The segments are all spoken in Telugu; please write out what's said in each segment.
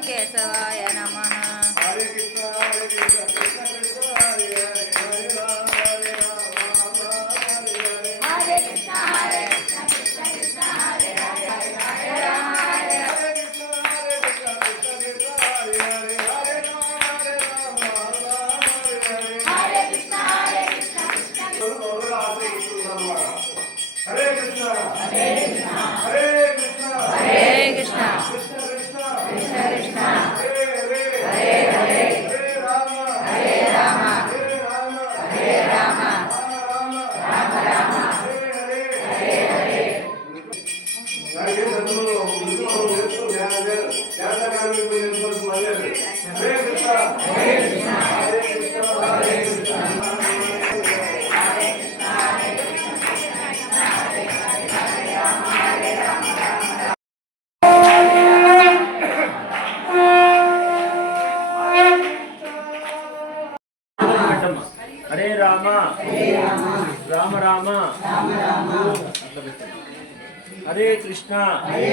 కేశవాయ నమ. హరే కృష్ణ హరే కృష్ణ హరే కృష్ణ హరే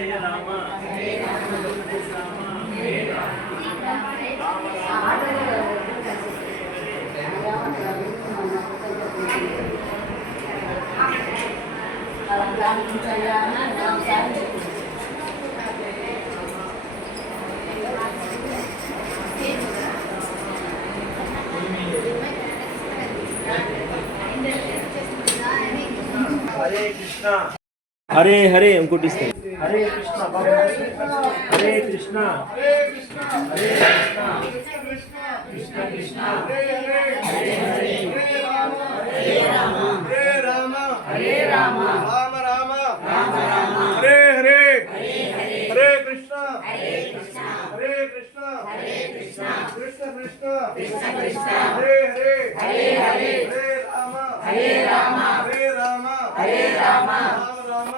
హరే రామ హరే రామ హరే హరే కృష్ణ హరే హరే ఇంకోటి హరే కృష్ణ హరే కృష్ణ హరే కృష్ణ కృష్ణ కృష్ణ హరే రామ హరే రామ రామ రామ రామ రామ హరే హరే హరే కృష్ణ హరే కృష్ణ హరే కృష్ణ హరే కృష్ణ కృష్ణ కృష్ణ కృష్ణ కృష్ణ హరే హరే హరే హరే హరే రామ హరే రామ హరే రామ హరే రామ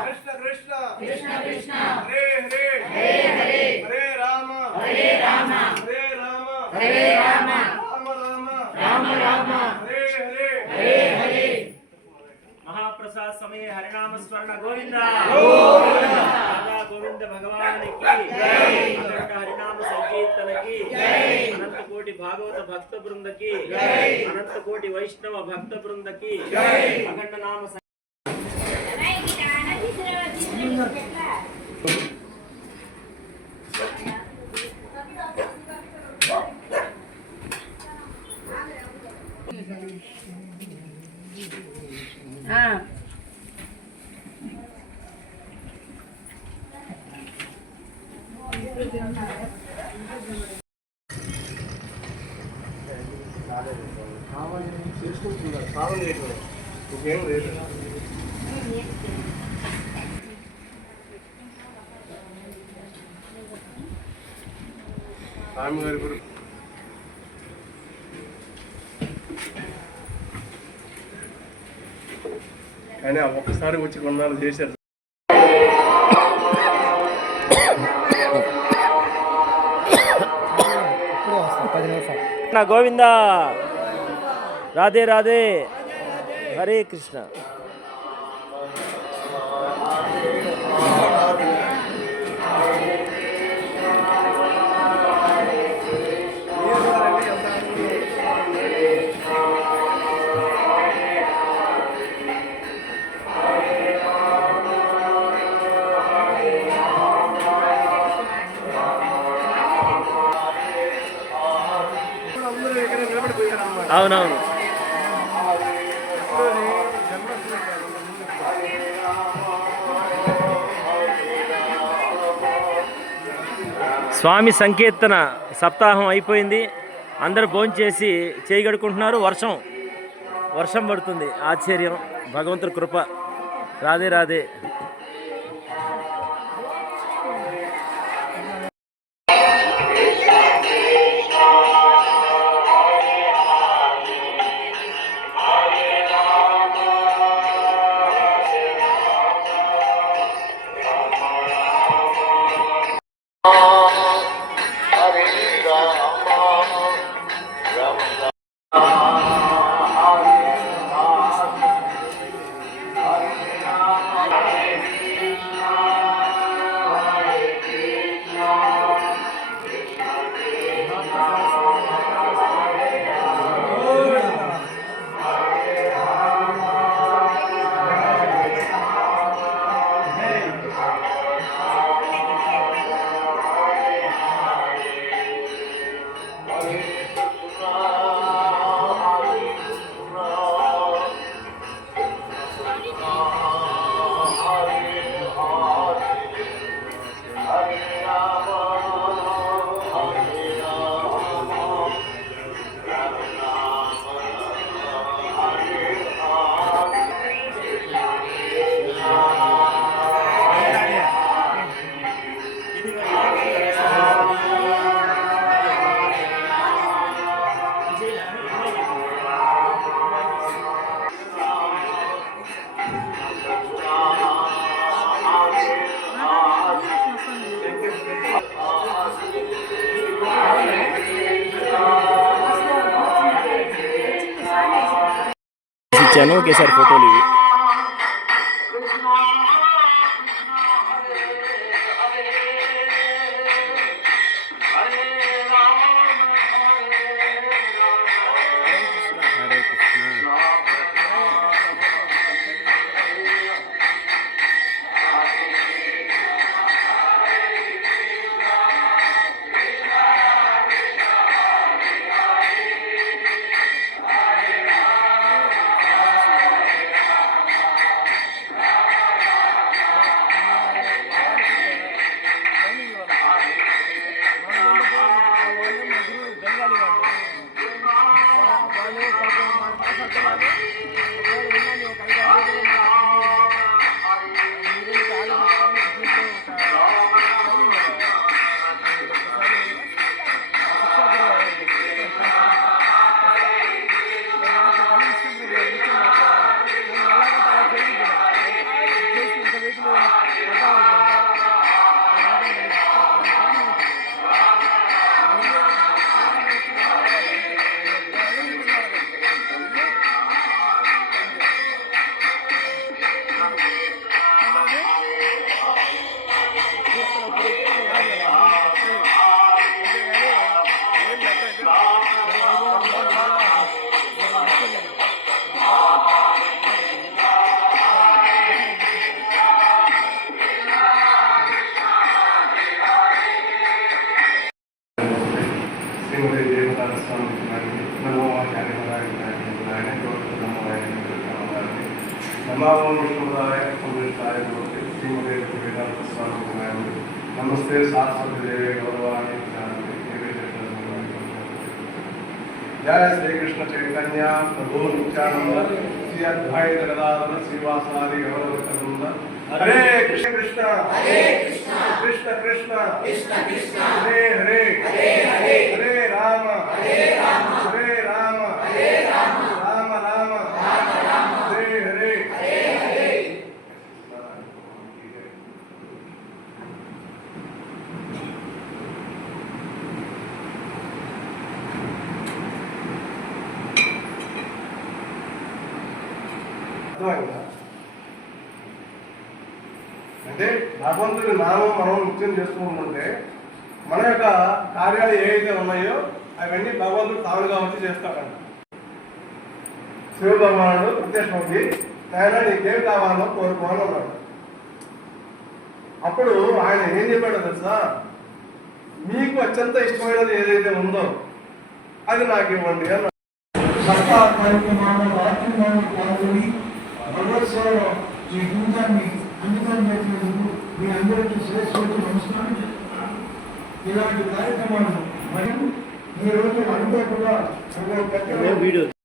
కృష్ణ కృష్ణ కృష్ణ హరే హరే హరే రామ హరే రామ హరే రామ రామ రామ హరే హరే మహాప్రసాద్ సమయ హరినామ స్మరణ గోవింద. రాధా గోవింద భగవానికి హరినామ సంకీర్తనకి అనంత కోటి భాగవత భక్త బృందకి అనంత కోటి వైష్ణవ భక్త బృందకి అఖండ నామ సం- చేసుకుంటున్నారు సాధన చేయటం ఇంకేం లేదు స్వామి గారి గురు కానీ ఆ ఒక్కసారి వచ్చి కొన్నాళ్ళు చేశారు. గోవింద. రాధే రాధే. హరే కృష్ణ. అవునవును. స్వామి సంకీర్తన సప్తాహం అయిపోయింది. అందరూ భోంచేసి చేయగడుకుంటున్నారు వర్షం వర్షం పడుతుంది. ఆశ్చర్యం. భగవంతుడి కృప. రాధే రాధే. ఇచ్చాను ఒకేసారి ఫోటోలు ఇవి నమావం విష్ణుదాయ సంవిష్టాయ భవతి శ్రీమతి వేదాంత స్వామి గారికి నమస్తే సారస్వతి దేవి గౌరవాన్ని జ్ఞానాన్ని జయ శ్రీకృష్ణ చైతన్య ప్రభు నిత్యానంద శ్రీ అద్వైత గదాధర శ్రీవాసాది గౌరవ హరే కృష్ణ కృష్ణ హరే కృష్ణ కృష్ణ కృష్ణ కృష్ణ కృష్ణ హరే హరే హరే హరే హరే రామ హరే రామ హరే రామ హరే రామ రామ రామ రామ రామ హరే హరే హరే హరే అర్థమైందా? అంటే భగవంతుడి నామం మనం నిత్యం చేసుకుంటుంటే మన యొక్క కార్యాలు ఏవైతే ఉన్నాయో అవన్నీ భగవంతుడు తానుగా వచ్చి చేస్తాడంట. శివ భగవానుడు ప్రత్యక్షమవుతుంది ఆయన నీకేం కావాలో కోరుకోవాలని అన్నాడు. అప్పుడు ఆయన ఏం చెప్పాడో తెలుసా? మీకు అత్యంత ఇష్టమైనది ఏదైతే ఉందో అది నాకు ఇవ్వండి అన్నాడు సత్తా కార్యక్రమాలు వాక్యమాలు పాల్గొని భగవత్సేవ ఈ జీవితాన్ని అంకితం చేసినందుకు మీ అందరికీ శ్రేష్ఠకి నమస్కారం ఇలాంటి కార్యక్రమాలు మరియు ఈ రోజు అనుకోకుండా